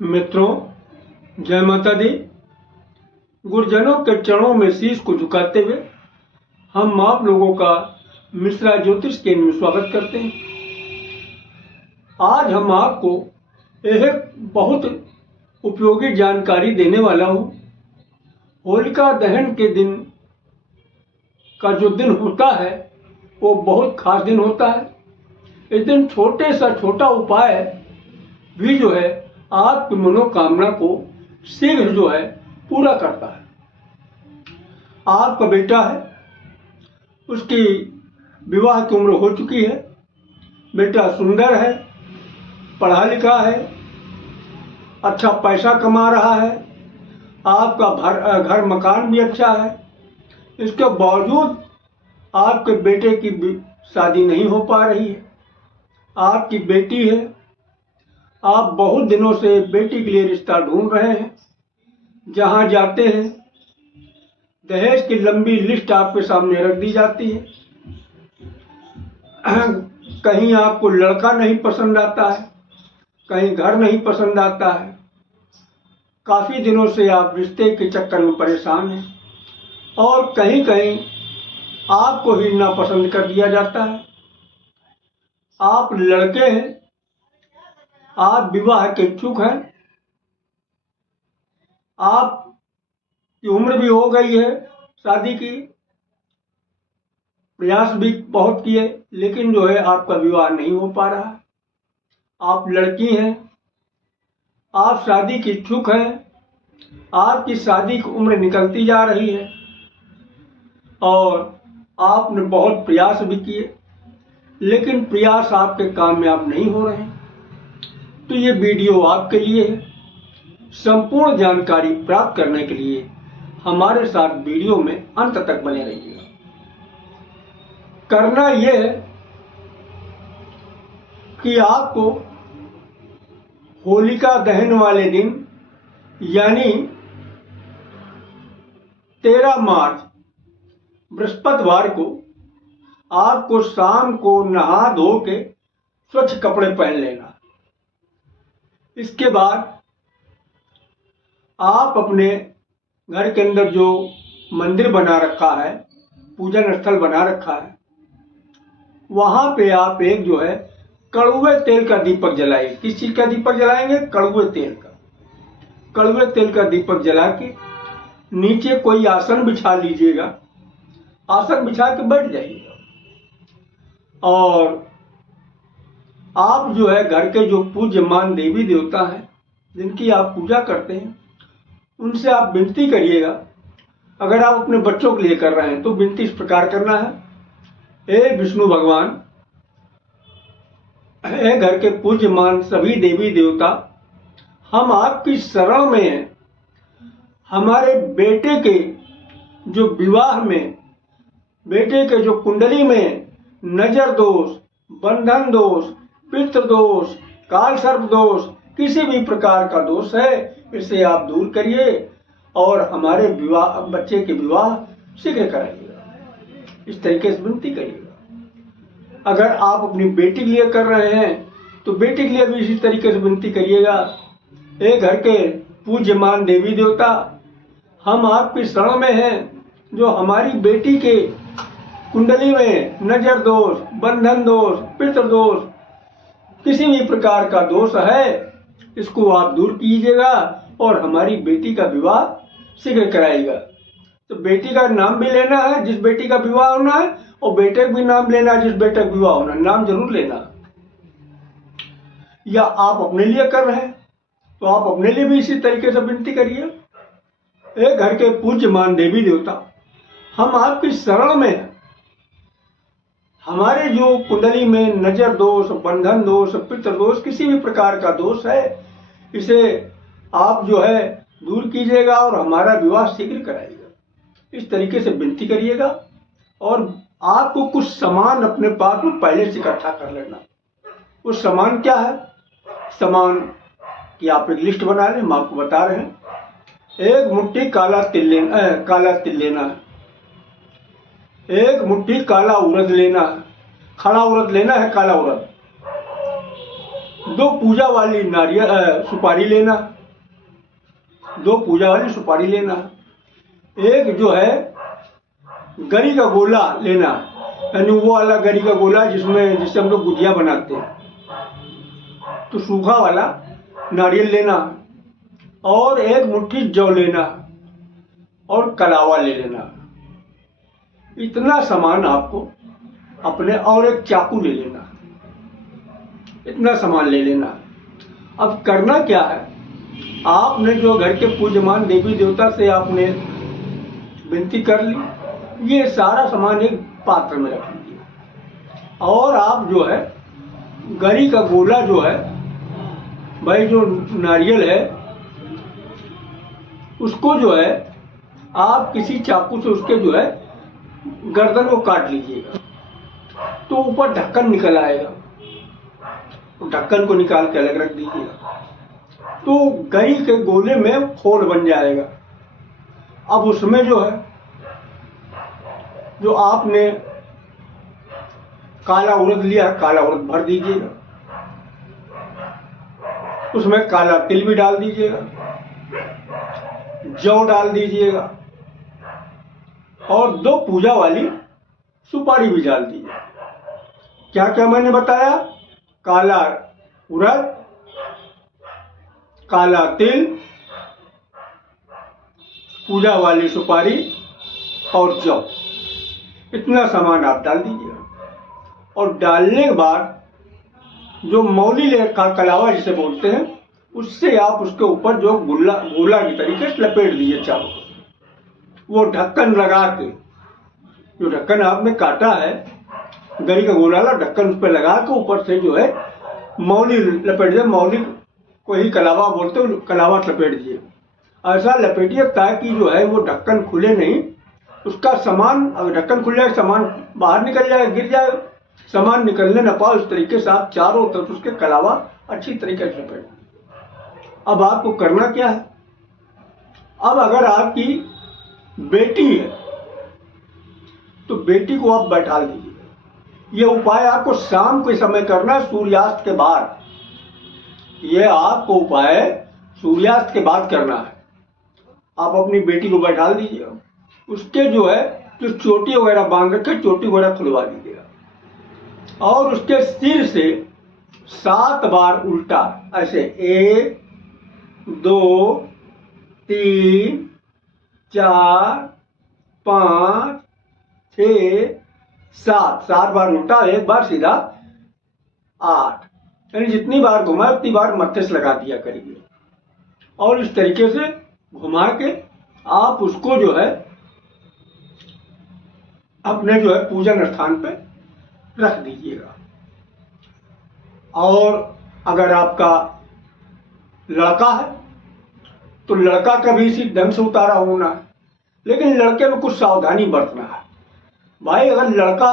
मित्रों, जय माता दी। गुरुजनों के चरणों में शीश को झुकाते हुए हम आप लोगों का मिश्रा ज्योतिष केंद्र में स्वागत करते हैं। आज हम आपको एक बहुत उपयोगी जानकारी देने वाला हूँ। होलिका दहन के दिन का जो दिन होता है वो बहुत खास दिन होता है। इस दिन छोटे सा छोटा उपाय भी जो है आपकी मनोकामना को शीघ्र जो है पूरा करता है। आपका बेटा है, उसकी विवाह की उम्र हो चुकी है, बेटा सुंदर है, पढ़ा लिखा है, अच्छा पैसा कमा रहा है, आपका घर मकान भी अच्छा है। इसके बावजूद आपके बेटे की शादी नहीं हो पा रही है। आपकी बेटी है, आप बहुत दिनों से बेटी के लिए रिश्ता ढूंढ रहे हैं। जहां जाते हैं दहेज की लंबी लिस्ट आपके सामने रख दी जाती है। कहीं आपको लड़का नहीं पसंद आता है, कहीं घर नहीं पसंद आता है। काफी दिनों से आप रिश्ते के चक्कर में परेशान हैं और कहीं कहीं आपको ही नापसंद कर दिया जाता है। आप लड़के हैं, आप विवाह के इच्छुक हैं, आपकी उम्र भी हो गई है शादी की, प्रयास भी बहुत किए, लेकिन जो है आपका विवाह नहीं हो पा रहा। आप लड़की हैं, आप शादी की इच्छुक हैं, आपकी शादी की उम्र निकलती जा रही है और आपने बहुत प्रयास भी किए, लेकिन प्रयास आपके कामयाब नहीं हो रहे। तो ये वीडियो आपके लिए है। संपूर्ण जानकारी प्राप्त करने के लिए हमारे साथ वीडियो में अंत तक बने रहिएगा। करना यह है कि आपको होलिका दहन वाले दिन यानी 13 मार्च बृहस्पतिवार को आपको शाम को नहा धो के स्वच्छ कपड़े पहन लेना। इसके बाद आप अपने घर के अंदर जो मंदिर बना रखा है, पूजन स्थल बना रखा है, वहां पे आप एक जो है कड़ुए तेल का दीपक जलाइए। किस चीज का दीपक जलाएंगे? कड़ुए तेल का। कड़ुए तेल का दीपक जला के नीचे कोई आसन बिछा लीजिएगा। आसन बिछा के बैठ जाइएगा और आप जो है घर के जो पूज्यमान देवी देवता हैं, जिनकी आप पूजा करते हैं, उनसे आप विनती करिएगा। अगर आप अपने बच्चों के लिए कर रहे हैं तो विनती इस प्रकार करना है। हे विष्णु भगवान, हे घर के पूज्यमान सभी देवी देवता, हम आपकी शरण में हैं। हमारे बेटे के जो विवाह में, बेटे के जो कुंडली में नजर दोष, बंधन दोष, पितृ दोष, काल सर्प दोष, किसी भी प्रकार का दोष है, इसे आप दूर करिए और हमारे विवाह, बच्चे के विवाह शीघ्र कराइएगा। इस तरीके से विनती करिएगा। अगर आप अपनी बेटी के लिए कर रहे हैं तो बेटी के लिए भी इसी तरीके से विनती करिएगा। एक घर के पूज्यमान देवी देवता, हम आपकी शरण में हैं। जो हमारी बेटी के कुंडली में नजर दोष, बंधन दोष, पितृ दोष, किसी भी प्रकार का दोष है, इसको आप दूर कीजिएगा और हमारी बेटी का विवाह शीघ्र कराइएगा। तो बेटी का नाम भी लेना है जिस बेटी का विवाह होना है, और बेटे का भी नाम लेना है जिस बेटे का विवाह होना है। नाम जरूर लेना। या आप अपने लिए कर रहे हैं तो आप अपने लिए भी इसी तरीके से विनती करिए। एक घर के पूज्यमान देवी देवता, हम आपकी शरण में हैं। हमारे जो कुंडली में नजर दोष, बंधन दोष, पितृ दोष, किसी भी प्रकार का दोष है, इसे आप जो है दूर कीजिएगा और हमारा विवाह शीघ्र कराइएगा। इस तरीके से विनती करिएगा और आपको कुछ सामान अपने पास में पहले से इकट्ठा कर लेना। वो सामान क्या है? सामान की आप एक लिस्ट बना लें, हम आपको बता रहे हैं। एक मुट्ठी काला तिल लेना है, एक मुट्ठी काला उड़द लेना है, खड़ा उड़द लेना है, काला उड़द। 2 पूजा वाली नारियल सुपारी लेना, 2 पूजा वाली सुपारी लेना। एक जो है गरी का गोला लेना, यानी वो वाला गरी का गोला जिससे हम लोग गुजिया बनाते हैं, तो सूखा वाला नारियल लेना, और 1 मुट्ठी जौ लेना, और कलावा ले लेना। इतना सामान आपको अपने, और 1 चाकू ले लेना, इतना सामान ले लेना। अब करना क्या है, आपने जो घर के पूज्यमान देवी देवता से आपने विनती कर ली, ये सारा सामान एक पात्र में रख लीजिए, और आप जो है गरी का गोला जो है, भाई जो नारियल है उसको जो है आप किसी चाकू से उसके जो है गर्दन को काट लीजिएगा, तो ऊपर ढक्कन निकल आएगा, तो ढक्कन को निकाल के अलग रख दीजिएगा, तो गरी के गोले में फोड़ बन जाएगा। अब उसमें जो है, जो आपने काला उड़द लिया, काला उड़द भर दीजिएगा, उसमें काला तिल भी डाल दीजिएगा, जौ डाल दीजिएगा, और 2 पूजा वाली सुपारी भी डाल दीजिए। क्या क्या मैंने बताया, काला उड़द, काला तिल, पूजा वाली सुपारी और जौ, इतना सामान आप डाल दीजिएगा। और डालने के बाद जो मौली का कलावा जिसे बोलते हैं, उससे आप उसके ऊपर जो गोला की तरीके से लपेट दीजिए चारों, वो ढक्कन लगा के, जो ढक्कन आपने काटा है गरी का गोला वाला, ढक्कन उस पर लगा के ऊपर से जो है मौली लपेट दीजिए। मौली को ही कलावा बोलते हो, कलावा लपेट दीजिए, ऐसा लपेटिए ताकि जो है वो ढक्कन खुले नहीं, उसका सामान, अगर ढक्कन खुल जाए सामान बाहर निकल जाए, गिर जाए, सामान निकलने न पाओ, इस तरीके से आप चारों तरफ उसके कलावा अच्छी तरीके से लपेट। अब आपको करना क्या है, अब अगर आपकी बेटी है तो बेटी को आप बैठा दीजिए। ये उपाय आपको शाम के समय करना, सूर्यास्त के बाद, ये आपको उपाय सूर्यास्त के बाद करना है। आप अपनी बेटी को बैठा दीजिए, उसके जो है जो चोटी वगैरह बांध रखे, चोटी वगैरह खुलवा दीजिएगा, और उसके सिर से 7 बार उल्टा ऐसे 1 2 3 4 5 6 7 बार उल्टा, 1 बार सीधा 8, यानी जितनी बार घुमा उतनी बार मत्थे से लगा दिया करिए। और इस तरीके से घुमा के आप उसको जो है अपने जो है पूजन स्थान पे रख दीजिएगा। और अगर आपका लड़का है तो लड़का का भी इसी ढंग से उतारा होना है, लेकिन लड़के में कुछ सावधानी बरतना है। भाई अगर लड़का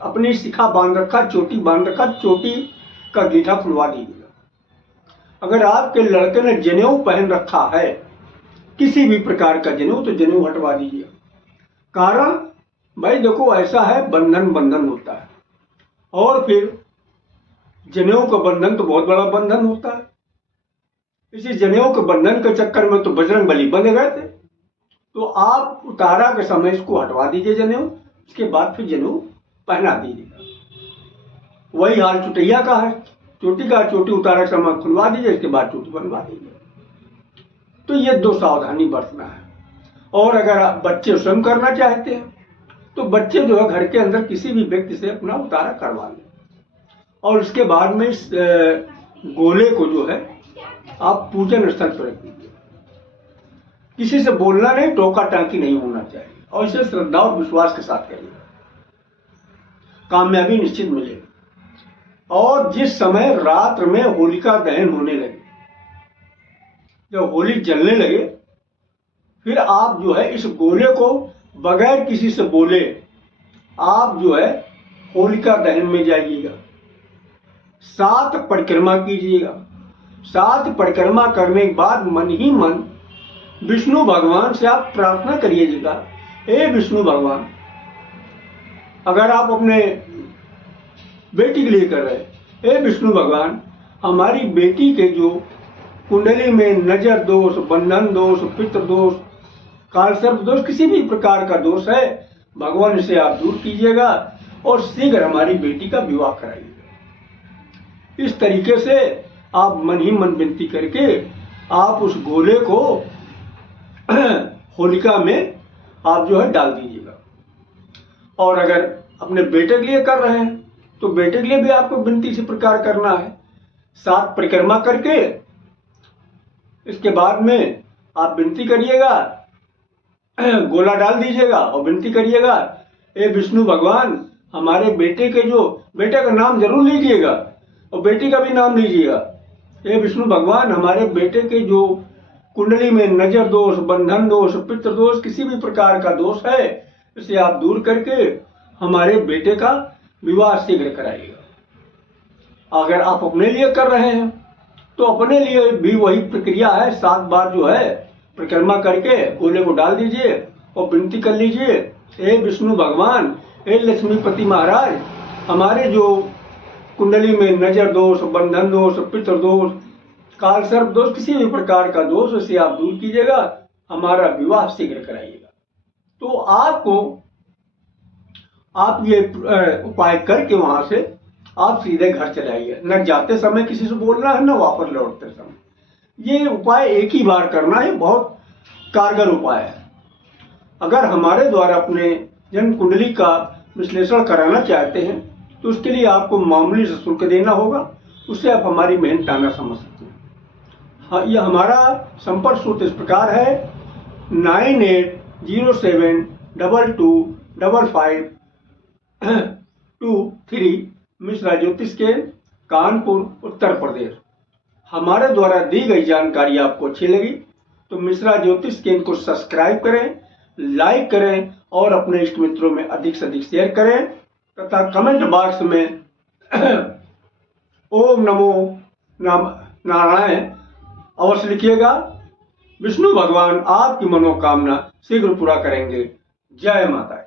अपनी शिखा बांध रखा, चोटी बांध रखा, चोटी का गीठा खुलवा दीजिएगा। अगर आपके लड़के ने जनेऊ पहन रखा है, किसी भी प्रकार का जनेऊ, तो जनेऊ हटवा दीजिएगा। कारण भाई देखो ऐसा है, बंधन होता है, और फिर जनेऊ का बंधन तो बहुत बड़ा बंधन होता है। इसी जनेऊ के बंधन के चक्कर में तो बजरंग बली बंध गए थे। तो आप उतारा के समय इसको हटवा दीजिए जनेऊ, इसके बाद फिर जनेऊ पहना दीजिएगा। वही हाल चुटैया का है, चोटी का चोटी उतारा के समय खुलवा दीजिए, इसके बाद चोटी बनवा दीजिए। तो ये 2 सावधानी बरतना है। और अगर आप बच्चे स्वयं करना चाहते हैं तो बच्चे जो है घर के अंदर किसी भी व्यक्ति से अपना उतारा करवा लें, और उसके बाद में इस गोले को जो है आप पूजन स्थल पर रख दीजिए। किसी से बोलना नहीं, टोका टांकी नहीं होना चाहिए, और इसे श्रद्धा और विश्वास के साथ करिए, कामयाबी निश्चित मिलेगी। और जिस समय रात्र में होलिका दहन होने लगे, जब होली जलने लगे, फिर आप जो है इस गोले को बगैर किसी से बोले आप जो है होलिका दहन में जाइएगा, 7 परिक्रमा कीजिएगा। 7 परिक्रमा करने के बाद मन ही मन विष्णु भगवान से आप प्रार्थना करिएगा, हे विष्णु भगवान, अगर आप अपने बेटी के लिए कर रहे हैं, हे विष्णु भगवान, हमारी बेटी के जो कुंडली में नजर दोष, बंधन दोष, पितृ दोष, कालसर्प दोष, किसी भी प्रकार का दोष है, भगवान इसे आप दूर कीजिएगा और शीघ्र हमारी बेटी का विवाह कराइएगा। इस तरीके से आप मन ही मन विनती करके आप उस गोले को होलिका में आप जो है डाल दीजिएगा। और अगर अपने बेटे के लिए कर रहे हैं तो बेटे के लिए भी आपको विनती इसी प्रकार करना है। 7 परिक्रमा करके इसके बाद में आप विनती करिएगा, गोला डाल दीजिएगा और विनती करिएगा, ए विष्णु भगवान, हमारे बेटे के जो, बेटे का नाम जरूर लीजिएगा और बेटी का भी नाम लीजिएगा। ए विष्णु भगवान, हमारे बेटे के जो कुंडली में नजर दोष, बंधन दोष, पितृ दोष, किसी भी प्रकार का दोष है, इसे आप दूर करके हमारे बेटे का विवाह शीघ्र कराइएगा। अगर आप अपने लिए कर रहे हैं तो अपने लिए भी वही प्रक्रिया है। 7 बार जो है परिक्रमा करके गोले को डाल दीजिए और विनती कर लीजिए, हे विष्णु भगवान, हे लक्ष्मीपति महाराज, हमारे जो कुंडली में नजर दोष, बंधन दोष, पितृ दोष, कालसर्प दोष, किसी भी प्रकार का दोष, उसे आप दूर कीजिएगा, हमारा विवाह शीघ्र कराइएगा। तो आप ये उपाय करके वहां से आप सीधे घर चले आइए। न जाते समय किसी से बोलना है, न वापस लौटते समय। ये उपाय एक ही बार करना है, बहुत कारगर उपाय है। अगर हमारे द्वारा अपने जन्म कुंडली का विश्लेषण कराना चाहते हैं तो उसके लिए आपको मामूली से शुल्क देना होगा, उससे आप हमारी मेहनताना समझ सकते हैं। हाँ, यह हमारा संपर्क सूत्र इस प्रकार है 9807225523 मिश्रा ज्योतिष केंद्र, कानपुर, उत्तर प्रदेश। हमारे द्वारा दी गई जानकारी आपको अच्छी लगी तो मिश्रा ज्योतिष केंद्र को सब्सक्राइब करें, लाइक करें और अपने इष्ट मित्रों में अधिक से अधिक शेयर करें तथा कमेंट बॉक्स में ओम नमो नारायण अवश्य लिखिएगा। विष्णु भगवान आपकी मनोकामना शीघ्र पूरा करेंगे। जय माता।